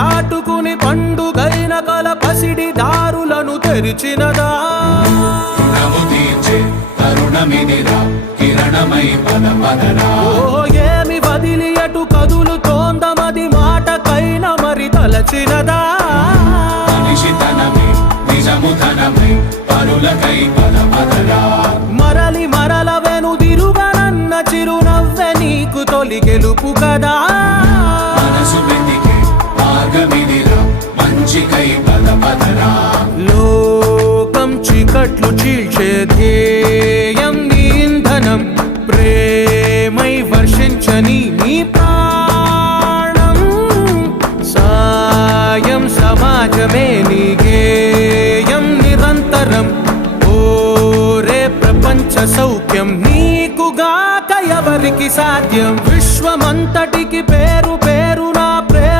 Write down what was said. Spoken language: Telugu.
దాటుకుని పండుగైన కల పసిడి దారులను తెరిచినదా కిరణమై పద పదరా ఓ ఏమి వదిలి అటు కదులుతోందమది మాటకైన మరి తలచినదా మనిషితనమే నిజముతనమై పరులకై పద పదరా మరలి మరల వెనుదిరుగనన్న చిరునవ్వె నీకు తొలి గెలుపు కదా మనసు వెతికే మార్గమిదిరా మంచికై పద పదరా లోకం చీకట్లు చీల్చే ధ్యేయం నీ ఇంధనం ప్రేమై వర్షించని నీ ప్రాణం సాయం సమాజమే నీ గేయం నిరంతరం ఓరే ప్రపంచ సౌఖ్యం నీకుగాక ఎవరికి సాధ్యం విశ్వమంతటికి పేరు